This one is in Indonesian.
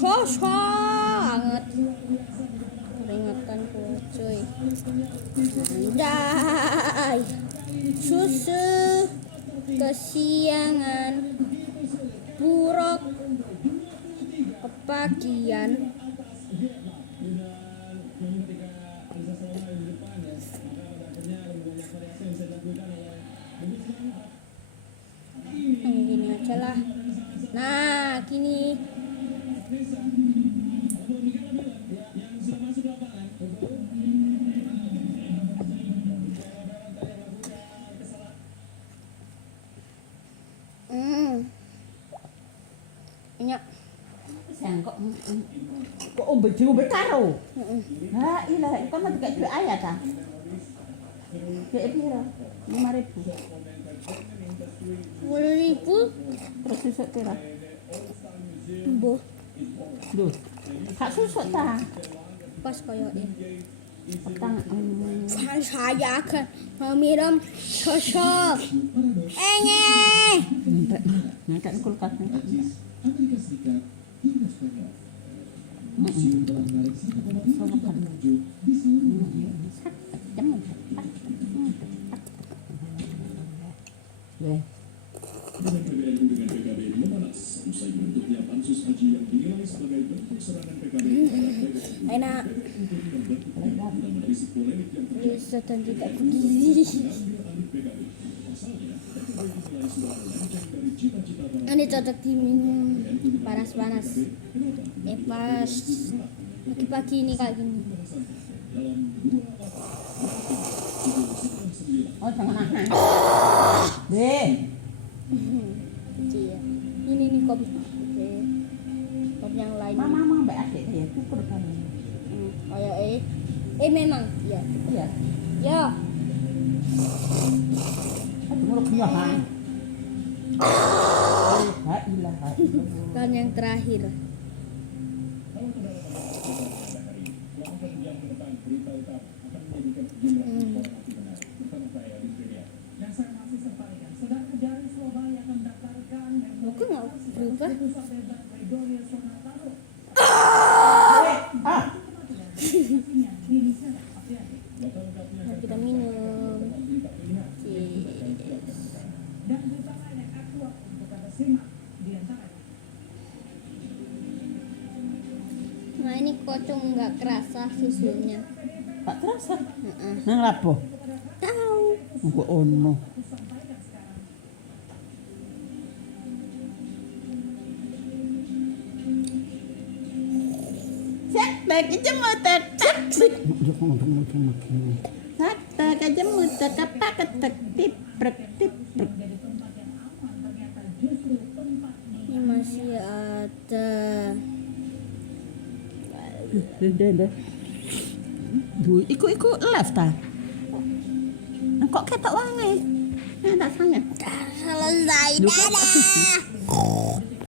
banget peringatan cuy. Anjay, susu kesiangan, buruk kepagian. Gini aja lah. Nah, gini. Nyak. Sayang kok ombe karo. Ha, ilah, kok mesti kayak duit ayah ta? Duit pira? 5.000. 10.000 Terus susuk pira? mbuh Duh. Hak susuk ta? pas koyoke. Petang. Saya akan meminum susu. Ngangkat kulkas. Amerika Serikat hingga Spanyol. Museum telah menarik para pengunjung di seluruh dunia. Dengan PBNU dengan PKB memanas usai bentuknya pansus haji yang dinilai sebagai bentuk serangan PKB Enak. dan menelisik polemik yang Bisa dan tidak bergizi. Ini cocok diminum panas-panas. Pas pagi-pagi ini kayak gini. Oh, jangan nahan. Deh. Iya. Ini nih kopi. Oke. Kopi yang lain. Mama mbak adik ya cukur kan. Memang ya. Iya. Ya. Aduh nguruk nyahan. La ilaha illallah. Dan yang terakhir. Bukan nggak berubah. Kita minum. Nah ini kocong nggak kerasa susunya. Tak terasa. Heeh. Nang lapo? Tahu. Engko ono. Satek jemut tak. Satek jemut tak apa ketek tiprek. Ini masih ada. Deh. Duh, iku live ta? Kok ketok wae? Tak sangat. Selesai. Dadah.